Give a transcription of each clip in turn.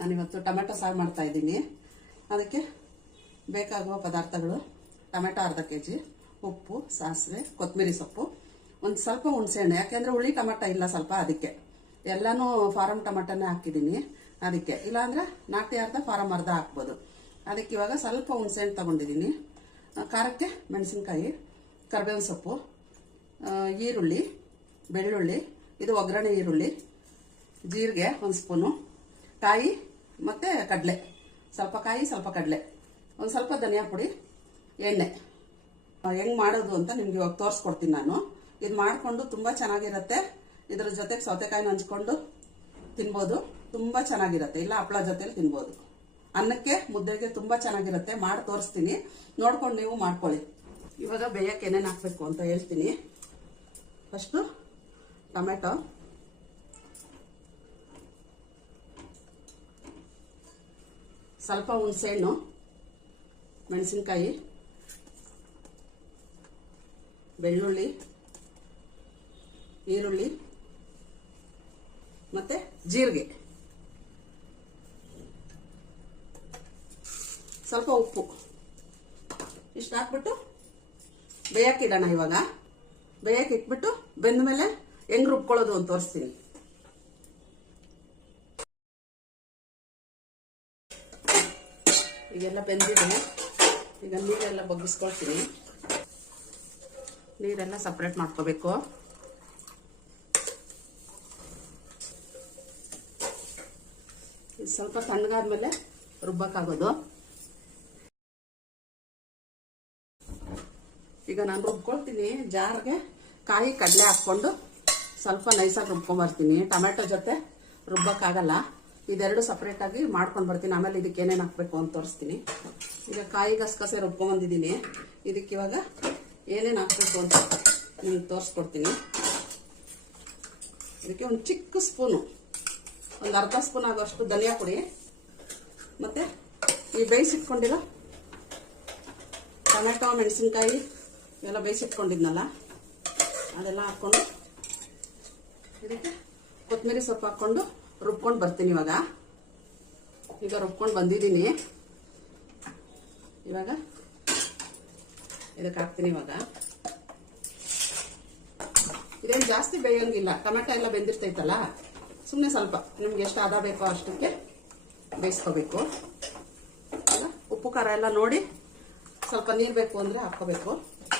ನಾನಿವತ್ತು ಟೊಮೆಟೊ ಸಾರು ಮಾಡ್ತಾ ಇದ್ದೀನಿ. ಅದಕ್ಕೆ ಬೇಕಾಗುವ ಪದಾರ್ಥಗಳು: ಟೊಮೆಟೊ ಅರ್ಧ ಕೆಜಿ, ಉಪ್ಪು, ಸಾಸಿವೆ, ಕೊತ್ತಂಬರಿ ಸೊಪ್ಪು, ಒಂದು ಸ್ವಲ್ಪ ಹುಣಸೆಹಣ್ಣು. ಯಾಕೆಂದ್ರೆ ಹುಳಿ ಟೊಮೆಟೊ ಇಲ್ಲ ಸ್ವಲ್ಪ, ಅದಕ್ಕೆ ಎಲ್ಲಾನು ಫಾರಂ ಟೊಮೆಟೊನೇ ಹಾಕಿದ್ದೀನಿ. ಅದಕ್ಕೆ ಇಲ್ಲಾಂದ್ರೆ ನಾಟಿ ಅರ್ಧ ಫಾರಂ ಅರ್ಧ ಹಾಕ್ಬೋದು. ಅದಕ್ಕೆ ಇವಾಗ ಸ್ವಲ್ಪ ಹುಣಸೆಹಣ್ಣು ತಗೊಂಡಿದ್ದೀನಿ. ಖಾರಕ್ಕೆ ಮೆಣಸಿನ್ಕಾಯಿ, ಕರಿಬೇವಿನ ಸೊಪ್ಪು, ಈರುಳ್ಳಿ, ಬೆಳ್ಳುಳ್ಳಿ, ಇದು ಒಗ್ಗರಣೆ ಈರುಳ್ಳಿ, ಜೀರಿಗೆ ಒಂದು ಸ್ಪೂನು, ಕಾಯಿ ಮತ್ತು ಕಡಲೆ, ಸ್ವಲ್ಪ ಕಾಯಿ ಸ್ವಲ್ಪ ಕಡಲೆ, ಒಂದು ಸ್ವಲ್ಪ ಧನಿಯಾ ಪುಡಿ, ಎಣ್ಣೆ. ಹೆಂಗೆ ಮಾಡೋದು ಅಂತ ನಿಮ್ಗೆ ಇವಾಗ ತೋರಿಸ್ಕೊಡ್ತೀನಿ ನಾನು. ಇದು ಮಾಡಿಕೊಂಡು ತುಂಬ ಚೆನ್ನಾಗಿರುತ್ತೆ. ಇದ್ರ ಜೊತೆಗೆ ಸೌತೆಕಾಯಿನ ಹಂಚ್ಕೊಂಡು ತಿನ್ಬೋದು, ತುಂಬ ಚೆನ್ನಾಗಿರುತ್ತೆ. ಇಲ್ಲ ಹಪ್ಪಳ ಜೊತೆಲಿ ತಿನ್ಬೋದು. ಅನ್ನಕ್ಕೆ ಮುದ್ದೆಗೆ ತುಂಬ ಚೆನ್ನಾಗಿರುತ್ತೆ. ಮಾಡಿ ತೋರಿಸ್ತೀನಿ, ನೋಡ್ಕೊಂಡು ನೀವು ಮಾಡ್ಕೊಳ್ಳಿ. ಇವಾಗ ಬೇಯಕ್ಕೆ ಏನೇನು ಹಾಕಬೇಕು ಅಂತ ಹೇಳ್ತೀನಿ. ಫಸ್ಟು ಟೊಮೆಟೊ, ಸ್ವಲ್ಪ ಹುಣಸೆಹಣ್ಣು, ಮೆಣಸಿನ್ಕಾಯಿ, ಬೆಳ್ಳುಳ್ಳಿ, ಈರುಳ್ಳಿ ಮತ್ತೆ ಜೀರಿಗೆ, ಸ್ವಲ್ಪ ಉಪ್ಪು, ಇಷ್ಟು ಹಾಕ್ಬಿಟ್ಟು ಬೇಯಕ್ಕೆ ಇಡೋಣ. ಇವಾಗ ಬೇಯಕ್ಕೆ ಇಟ್ಬಿಟ್ಟು ಬೆಂದ ಮೇಲೆ ಹೆಂಗ್ ರುಬ್ಕೊಳ್ಳೋದು ಅಂತ ತೋರಿಸ್ತೀನಿ. ಈಗೆಲ್ಲ ಬೆಂದಿದೆ. ಈಗ ನೀರೆಲ್ಲ ಬಗ್ಗಿಸ್ಕೊಳ್ತೀನಿ. ನೀರೆಲ್ಲ ಸಪ್ರೇಟ್ ಮಾಡ್ಕೋಬೇಕು. ಸ್ವಲ್ಪ ತಣ್ಣಗಾದ್ಮೇಲೆ ರುಬ್ಬಕ್ಕಾಗೋದು. ಈಗ ನಾನು ರುಬ್ಕೊಳ್ತೀನಿ. ಜಾರ್ಗೆ ಕಾಯಿ ಕಡಲೆ ಹಾಕ್ಕೊಂಡು ಸ್ವಲ್ಪ ನೈಸಾಗಿ ರುಬ್ಕೊಂಡ್ಬರ್ತೀನಿ. ಟೊಮೆಟೊ ಜೊತೆ ರುಬ್ಬಕ್ಕಾಗಲ್ಲ. ಇದೆರಡು ಸಪ್ರೇಟಾಗಿ ಮಾಡ್ಕೊಂಡು ಬರ್ತೀನಿ. ಆಮೇಲೆ ಇದಕ್ಕೆ ಏನೇನು ಹಾಕಬೇಕು ಅಂತ ತೋರಿಸ್ತೀನಿ. ಈಗ ಕಾಯಿ ಗಸಗಸೆ ರುಬ್ಕೊಂಡ್ಬಂದಿದ್ದೀನಿ. ಇದಕ್ಕೆ ಇವಾಗ ಏನೇನು ಹಾಕಬೇಕು ಅಂತ ನಿಮ್ಗೆ ತೋರಿಸ್ಕೊಡ್ತೀನಿ. ಇದಕ್ಕೆ ಒಂದು ಚಿಕ್ಕ ಸ್ಪೂನು, ಒಂದು ಅರ್ಧ ಸ್ಪೂನ್ ಆಗೋಷ್ಟು ಧನಿಯಾ ಪುಡಿ, ಮತ್ತು ಈ ಬೇಯಿಸಿಟ್ಕೊಂಡಿರೋ ಟೊಮೆಟೊ, ಮೆಣಸಿನ್ಕಾಯಿ ಎಲ್ಲ ಬೇಯಿಸಿಟ್ಕೊಂಡಿದ್ನಲ್ಲ ಅದೆಲ್ಲ ಹಾಕ್ಕೊಂಡು ಇದಕ್ಕೆ ಕೊತ್ತಂಬರಿ ಸೊಪ್ಪು ಹಾಕ್ಕೊಂಡು ರುಬ್ಕೊಂಡು ಬರ್ತೀನಿ. ಈಗ ರುಬ್ಕೊಂಡು ಬಂದಿದ್ದೀನಿ. ಇವಾಗ ಇದಕ್ಕೆ ಹಾಕ್ತೀನಿ. ಇವಾಗ ಇದೇನು ಜಾಸ್ತಿ ಬೇಯೋಂಗಿಲ್ಲ. ಟೊಮೆಟೊ ಎಲ್ಲ ಬೆಂದಿರ್ತೈತಲ್ಲ, ಸುಮ್ಮನೆ ಸ್ವಲ್ಪ ನಿಮ್ಗೆ ಎಷ್ಟು ಹದ ಬೇಕೋ ಅಷ್ಟಕ್ಕೆ ಬೇಯಿಸ್ಕೋಬೇಕು. ಈಗ ಉಪ್ಪು ಖಾರ ಎಲ್ಲ ನೋಡಿ ಸ್ವಲ್ಪ ನೀರು ಬೇಕು ಅಂದರೆ ಹಾಕ್ಕೋಬೇಕು.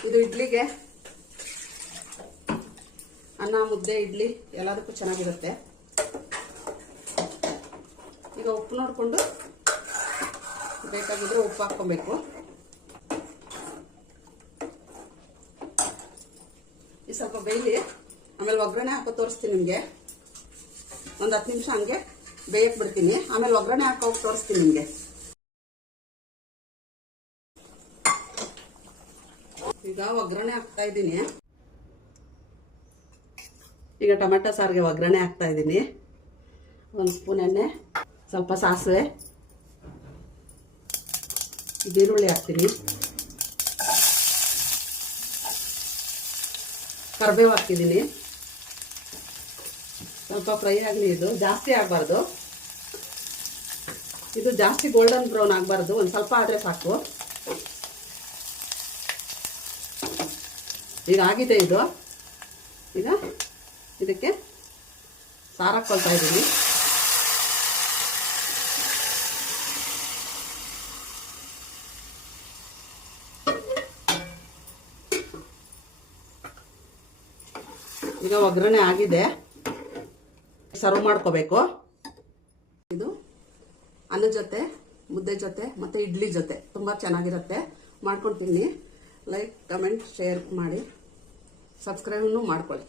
ಇದು ಇಡ್ಲಿಗೆ, ಅನ್ನ, ಮುದ್ದೆ, ಇಡ್ಲಿ ಎಲ್ಲದಕ್ಕೂ ಚೆನ್ನಾಗಿರುತ್ತೆ. ಈಗ ಉಪ್ಪು ನೋಡಿಕೊಂಡು ಬೇಕಾಗಿದ್ರೆ ಉಪ್ಪು ಹಾಕ್ಕೊಬೇಕು. ಈ ಸ್ವಲ್ಪ ಬೇಯಲಿ, ಆಮೇಲೆ ಒಗ್ಗರಣೆ ಹಾಕೋ ತೋರಿಸ್ತೀನಿ ನಿಮಗೆ. ಒಂದು 10 ನಿಮಿಷ ಹಂಗೆ ಬೇಯಕ್ಕೆ ಬಿಡ್ತೀನಿ. ಆಮೇಲೆ ಒಗ್ಗರಣೆ ಹಾಕೋಕೆ ತೋರಿಸ್ತೀನಿ ನಿಮಗೆ. ಈಗ ಒಗ್ಗರಣೆ ಹಾಕ್ತಾ ಇದ್ದೀನಿ. ಈಗ ಟೊಮೆಟೊ ಸಾರಿಗೆ ಒಗ್ಗರಣೆ ಹಾಕ್ತಾ ಇದ್ದೀನಿ. 1 ಸ್ಪೂನ್ ಎಣ್ಣೆ, ಸ್ವಲ್ಪ ಸಾಸಿವೆ, ಈರುಳ್ಳಿ ಹಾಕ್ತೀನಿ, ಕರಿಬೇವು ಹಾಕ್ತಿದ್ದೀನಿ. ಸ್ವಲ್ಪ ಫ್ರೈ ಆಗಲಿ. ಇದು ಜಾಸ್ತಿ ಆಗಬಾರ್ದು. ಇದು ಜಾಸ್ತಿ ಗೋಲ್ಡನ್ ಬ್ರೌನ್ ಆಗಬಾರ್ದು. ಒಂದು ಸ್ವಲ್ಪ ಆದರೆ ಸಾಕು. ಈಗ ಆಗಿದೆ ಇದು. ಈಗ ಇದಕ್ಕೆ ಸಾರು ಹಾಕ್ಕೊಳ್ತಾ ಇದ್ದೀನಿ. ಈಗ ಒಗ್ಗರಣೆ ಆಗಿದೆ. ಸರ್ವ್ ಮಾಡ್ಕೋಬೇಕು. ಇದು ಅನ್ನದ ಜೊತೆ, ಮುದ್ದೆ ಜೊತೆ ಮತ್ತು ಇಡ್ಲಿ ಜೊತೆ ತುಂಬ ಚೆನ್ನಾಗಿರುತ್ತೆ. ಮಾಡ್ಕೊಂಡು ತಿನ್ನಿ. ಲೈಕ್, ಕಮೆಂಟ್, ಶೇರ್ ಮಾಡಿ, ಸಬ್ಸ್ಕ್ರೈಬನ್ನು ಮಾಡ್ಕೊಳ್ಳಿ.